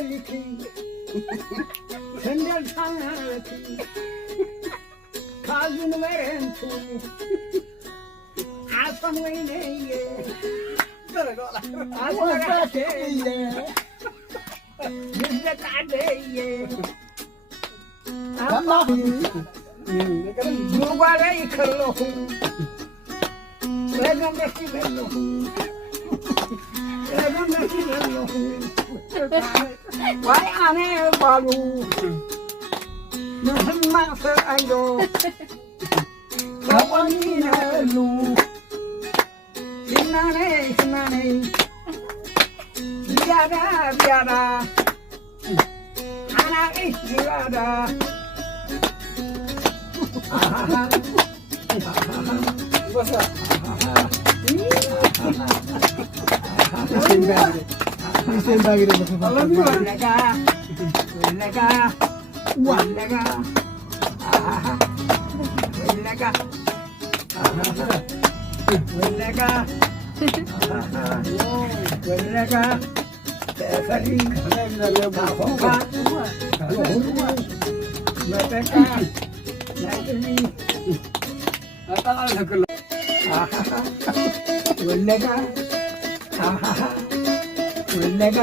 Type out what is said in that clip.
ሌሊት ስንደርሳናለት ካዙን በረንቱ አሰም ወይነየ አወራቴየ ይዘቃደየ አላሁ ጉጓዳ ይከለሁ ለገምደሽ ይበለሁ ለገምደሽ ይበለሁ ዋይ አኔ ባሉ ንህማ ሰአይዶ ከቆሚነሉ ሲናኔ ሲናኔ ቢያዳ ቢያዳ አናቂ ቢያዳ ወለጋ